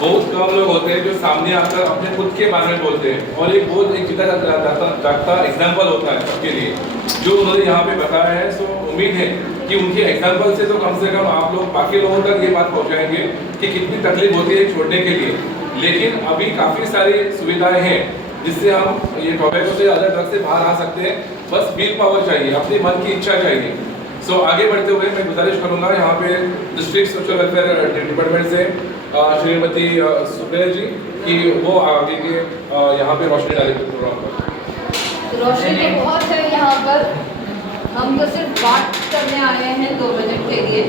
बहुत कम लोग होते हैं जो सामने आकर अपने खुद के बारे में बोलते हैं, और एक बहुत एक जीता जागता एग्जाम्पल होता है सबके लिए जो उन्होंने यहाँ पे बताया है। सो उम्मीद है कि उनके एग्जाम्पल से तो कम से कम आप लोग बाकी लोगों तक ये बात पहुँचाएंगे कि कितनी तकलीफ होती है छोड़ने के लिए, लेकिन अभी काफ़ी सारी सुविधाएं हैं जिससे हम ये टोबैको से अदर ड्रग से बाहर आ सकते हैं। बस विल पावर चाहिए, अपने मन की इच्छा चाहिए। सो आगे बढ़ते हुए मैं गुजारिश करूंगा यहाँ पे डिस्ट्रिक्ट सोशल वेलफेयर डिपार्टमेंट से श्रीमती सुप्रिया जी कि वो आगे के यहाँ पे रोशनी डाले प्रोग्राम पर। रोशनी तो बहुत है यहाँ पर, हम तो सिर्फ बात करने आए हैं 2 मिनिट के लिए।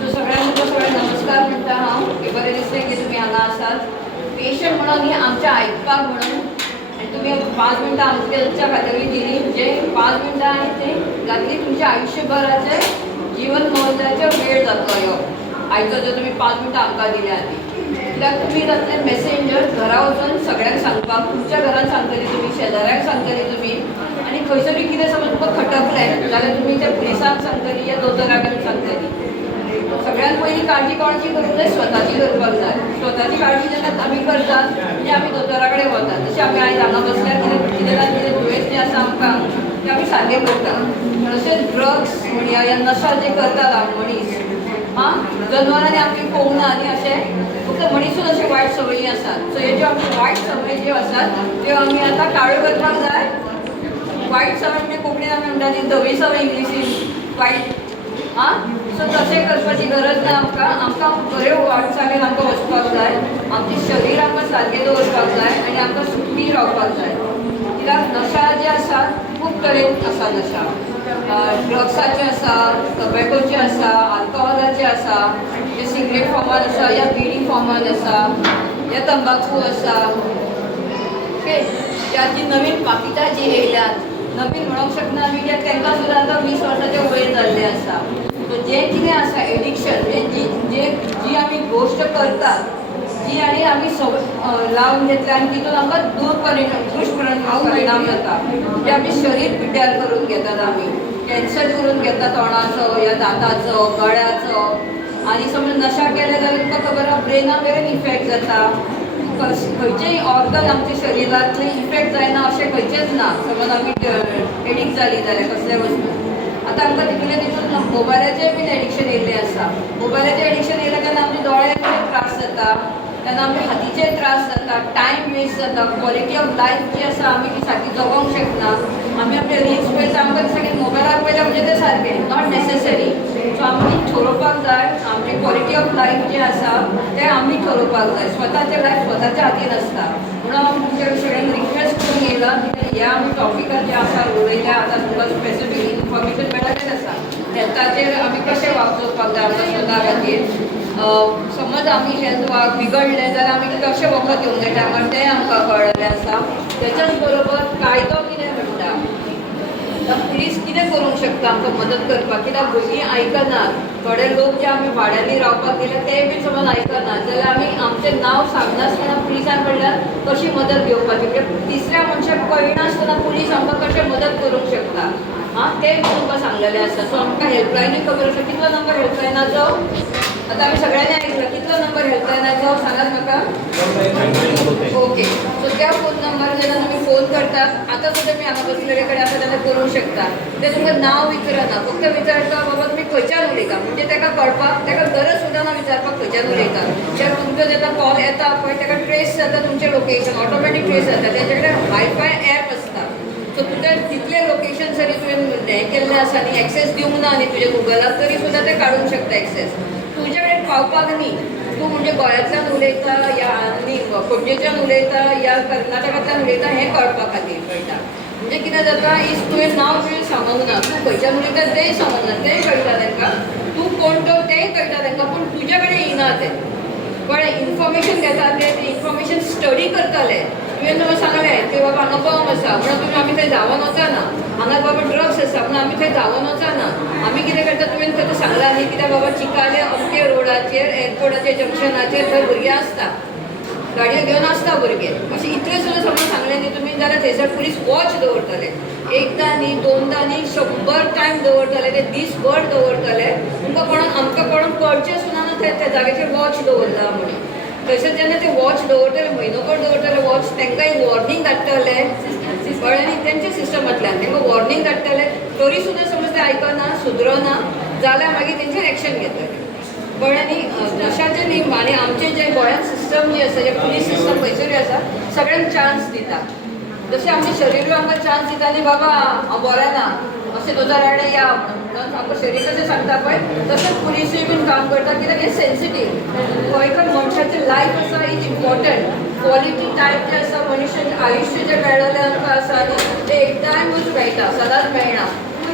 सो सगळ्यांना सगळे नमस्कार म्हणता हांव की बरें दिसलें की तुमी हांगा आसात पेशंट म्हणून, हे आमच्या आयकपाक म्हणून, आणि तुम्ही 5 मिनटां आमच्या खातीर दिली, जे 5 मिनटां आहेत ते घातली तुमच्या आयुष्यभराचे जीवन मोलाचो वेळ जातो ह्यो आयचो जो तुम्ही 5 मिनटां आमकां दिल्या आधी। कित्याक तुम्ही जातले मेसेंजर घरा वचून सगळ्यांक सांगपाक, तुमच्या घरान सांगतली तुमी, शेजाऱ्यांक सांगतली तुमी, आणि खंयसरी कितें समज तुमकां खटकलें जाल्यार तुमी त्या पुलिसांक सांगतली या दोतोरा कडेन सांगतली। सगळ्यात पहिली काळजी कोणाची करूंक जाय? स्वताची करपाक जाय। स्वताची काळजी जेन्ना आमी करतात म्हणजे आमी दोतोरा कडेन वतात। जशें आमी आयज हांगा बसल्यार कितें दुयेंस जें आसा आमकां तें आमी सारकें करतात। तशेंच ड्रग्स म्हणया या नशा जे करतात मनीस, जनावरांनी आमी पळोवंक ना न्ही, अशें फक्त मनीसूच अशे वायट संवयी आसात। सो हे ज्यो आमी वायट संवयी ज्यो आसात त्यो आमी आतां काळ्यो करपाक जाय। वायट संवय म्हणजे कोंकणीन आमी म्हणटा ती धवी संवय इंग्लिशीन वायट, सो तशें करपाची गरज ना आमकां। आमकां बऱ्यो वाटचालीन आमकां वचपाक जाय, आमचें शरीर आमकां सारकें दवरपाक जाय आनी आमकां सुखी रावपाक जाय। कित्याक नशा जे आसा खूब तरेन आसा नशा, ड्रग्साचे आसा, टोबॅकोचे आसा, आल्कोहॉलाचे आसा, जे सिगरेट फॉर्मान आसा या बिडी फॉर्मान आसा या तंबाखू आसा। ओके, त्या जी नवीन पाकिटां जी येयल्यात, नवीन म्हणूंक शकना आमी कित्याक तांकां सुद्दां आतां 20 वर्सांचे वयर जाल्ले आसा। सो जें कितें आसा एडिक्शन म्हणजे जी आमी गोश्ट करतात, जी आनी आमी लावन घेतल्या आनी तितून आमकां दुश्परिणाम जाता, म्हणजे आमी शरीर पिड्ड्यार करून घेतात, आमी कॅन्सर करून घेता तोंडाचो या दाताचो गळ्याचो, आनी समज नशा केले जाल्यार तुमकां खबर आहा ब्रेना मेरेन इफेक्ट जाता। खंयचेय ऑर्गन आमच्या शरिरांतले इफेक्ट जायना अशें खंयचेंच ना। समज आमी एडिक्ट जाली जाल्यार कसले वस्तू, आतां आमकां तितून मोबायलाचें बीन एडिक्शन येयल्लें आसा। मोबायलाचें एडिक्शन येयलें तेन्ना आमच्या दोळ्यांचे त्रास जाता, तेन्ना आमच्या हातीचे त्रास जाता, टायम वेस्ट जाता, क्वॉलिटी ऑफ लायफ जी आसा आमी ती सारकी जगोंक शकना। आमी आपले रिल्स पळयता, आमकां सगळें मोबायलार पळयता म्हणजे तें सारकें नॉट नेसेसरी। सो आमी ठरोवपाक जाय आमची क्वॉलिटी ऑफ लायफ जें आसा तें आमी ठरोवपाक जाय। स्वताचें लायफ स्वताच्या हातीन आसता, म्हणून हांव तुमच्या सगळ्यांक रिक्वेस्ट करून येयला की ह्या आमी टॉपिकार जे आसा उलयल्या आतां तुमकां स्पेसिफीक इन्फॉर्मेशन मेळ्ळेंच आसा हेल्थाचेर आमी कशें वागोवपाक जाय आमच्या स्वता खातीर। समज आमी हेल्थ बिगडलें जाल्यार आमी कशें वखद घेवंक जाय टायमार तें आमकां कळलेलें आसा। तेच्याच बरोबर कायदो कितें म्हणटा, पुलीस कितें करूंक शकता आमकां मदत करपाक, कित्याक भुरगीं आयकनात। थोडे लोक जे आमी वाड्यांनी रावपाक गेले ते बी समज आयकनात जाल्यार आमी आमचें नांव सांगनासतना पुलिसां कडल्यान कशी मदत घेवपाची, म्हणजे तिसऱ्या मनशाक कळनासतना पुलीस आमकां कशें मदत करूंक शकता तें तुमकां सांगलेलें आसा। सो आमकां हेल्पलायनीक खबर आसा, कितलो नंबर हेल्पलायनाचो? आतां आमी सगळ्यांनी आयकलां, कितलो नंबर हेल्पलायनाचो सांगात म्हाका। ओके, सो त्या फोन नंबर जेन्ना तुमी फोन करतात, आतां सुद्दां तुमी हांगा बसलेले कडेन आसा तेन्ना करूंक शकता। ते तुमकां नांव विचारना, फक्त विचारता बाबा तुमी खंयच्यान उलयता, म्हणजे ताका कळपाक ताका गरज सुद्दां ना विचारपाक खंयच्यान उलयता। कित्याक तुमचो जेन्ना कॉल येता पळय ताका ट्रेस जाता, तुमचें लोकेशन ऑटोमॅटीक ट्रेस जाता, तेजे कडेन वायफाय एप आसता। सो तुका तितले लोकेशन जरी तुवें हें केल्लें आसा न्ही, एक्सेस दिवंक ना न्ही तुज्या गुगलाक, तरी सुद्दां ते काडूंक शकता एक्सेस। तुजे कडेन पावपाक न्ही, तूं म्हणजे गोंयांतल्यान उलयता या आनी पणजेच्यान उलयता या कर्नाटकांतल्यान उलयता हें कळपा खातीर कळटा। म्हणजे कितें जाता, इफ तुवें नांव तुवें सांगूंक ना, तूं खंयच्यान उलयता तेंय सांगूंक ना, तेंय कळटा तांकां, तूं कोण तो तेंय कळटा तांकां, पूण तुजे कडेन येयना तें। कळ्ळें? इन्फॉर्मेशन घेता ते इन्फॉर्मेशन स्टडी करतले। तुवें तुमकां सांगलें ते बाबा हांगा बॉम्ब आसा म्हणून तुमी आमी थंय धांवून वचना, हांगा बाबा ड्रग्स आसा म्हणून आमी थंय धांवून वचना। आमी कितें करता, तुवें खंय सांगलां न्ही, कित्याक बाबा चिकाले अमके रोडाचेर एअरपोर्टाचेर जंक्शनाचेर थंय भुरगीं आसता, गाडयो घेवन आसता भुरगे, अशें इतलें सुद्दां समज सांगलें न्ही तुमी जाल्यार थंयसर पुलीस वॉच दवरतले। एकदां न्ही, दोनदां न्ही, 100 टायम दवरतले, ते दीसभर दवरतले। तुमकां कोणाक आमकां कोणाक कळचें सुद्दां ना त्या जाग्याचेर वॉच दवरला म्हणून। थंयसर जेन्ना वॉच दवरतले म्हयनोभर दवरतले वॉच तांकां एक वॉर्निंग धाडटले कळ्ळें न्ही तेंच्या सिस्टमांतल्यान तांकां वॉर्निंग धाडटले तरी सुद्दां समज ते आयकना सुदरना जाल्यार मागीर तेंचेर एक्शन घेतले कळ्ळें न्ही अशाचें न्ही आनी आमचें जें गोंयांत सिस्टम जी आसा जें पुलीस सिस्टम खंयसरूय आसा सगळ्यांक चान्स दिता जशें आमचें शरीर आमकां चान्स दिता न्ही बाबा हांव बरें ना अशें तुजो राडे या म्हणून आमकां शरीर कशें सांगता पळय तशेंच पुलिसूय बीन काम करता कित्याक हें सेन्सिटीव खंयखंय मनशाचें लायफ आसा इज इम्पॉर्टंट क्वॉलिटी टायम जें आसा मनशाचें आयुश्य जें मेळ्ळलें आमकां आसा न्ही तें एकदांच मेळटा सदांच मेळना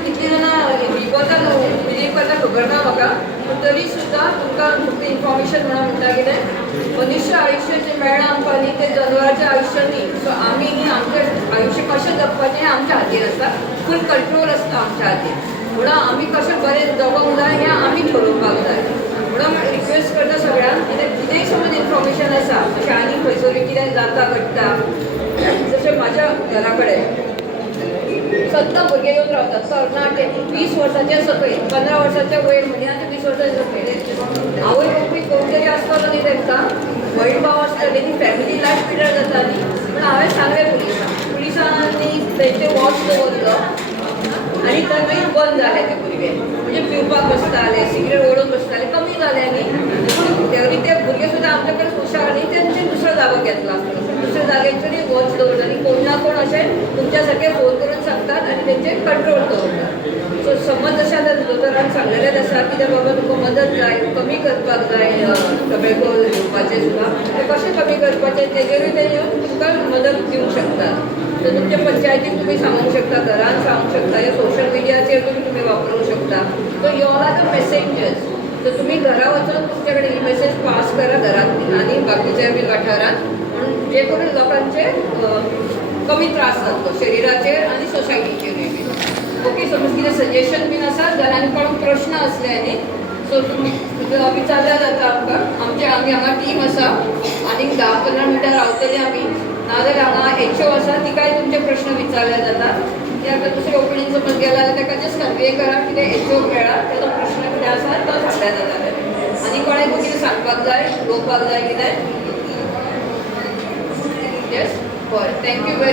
कितलीं जाणां बिलीव करता खबर ना म्हाका पूण तरी सुद्दां तुमकां फक्त इन्फॉर्मेशन म्हणटा कितें मनुष्य आयुश्य जें मेळ्ळां आमकां न्ही तें जनवराचें आयुश्य न्ही सो आमी न्ही आमचें आयुश्य कशें जगपाचें हें आमच्या हातीर आसता फूल कंट्रोल आसता आमच्या हातीर म्हणून आमी कशें बरें जगोंक जाय हें आमी ठरोवपाक जाय म्हणून रिक्वेस्ट करता सगळ्यांक कितेंय समज इन्फॉर्मेशन आसा अशें आनी खंयसरूय कितें जाता घडटा जशें म्हाज्या घरा कडेन सद्दां भुरगे येवन रावतात तरणाटे 20 वर्सांचे सकयल 15 वर्सांच्या वयर म्हणजे आनी 20 वर्सांचे सकयल आवय बापूय कोण तरी आसतलो न्ही तांकां भयण भाव आसतले न्ही फॅमिली लायफ पिरियड जाता न्ही पूण हांवें सांगलें पुलिसांनी तेंचे वॉच दवरलो आनी थंय मागीर बंद जाले ते भुरगे म्हणजे पिवपाक बसताले सिगरेट ओडून बसताले कमी जाले न्ही पूण ते भुरगे सुद्दां आमचे कडेन हुशार न्ही तेंचे दुसरो जागो घेतला दुसऱ्या जाग्याचेर वॉच दवरता आनी कोण ना कोण अशें तुमच्या सारके फोन करून सांगतात आनी तेंचेर कंट्रोल दवरतात सो समज जशें आतां दोतोरान सांगलेलेंच आसा की बाबा तुका मदत जाय कमी करपाक जाय टोबॅको घेवपाचें सुद्दां तें कशें कमी करपाचें तेजेरूय ते येवन तुमकां मदत दिवंक शकतात सो तुमच्या पंचायतीक तुमी सांगूंक शकता घरान सांगूंक शकता या सोशल मिडियाचेर तुमी वापरूंक शकता so you all are the messengers so तुमी घरा वचून तुमचे कडेन ही मेसेज पास करा घरांत आनी बाकीच्या बी वाठारांत म्हणून जे करून लोकांचे कमी त्रास जातलो शरिराचेर आनी सोसायटीचेरूय बी ओके समज कितें सजेशन बीन आसा जाल्यार आनी कोणाक प्रश्न असले न्ही सो तुमी विचारल्या जाता आमकां आमी हांगा टीम आसा आनीक 10-15 मिनटां रावतली आमी नाजाल्यार हांगा एचओ आसा तिकाय तुमचे प्रश्न विचारले जातात ते आतां दुसरे ओपीडीन समज गेला जाल्यार ताका जस्ट कन्वे करा कितें एचओ मेळ्ळा तेजो प्रश्न कितें आसा तो सांगल्या जाता आनी कोणाक कितें सांगपाक जाय उलोवपाक जाय कितें येस बरें थँक्यू वेरी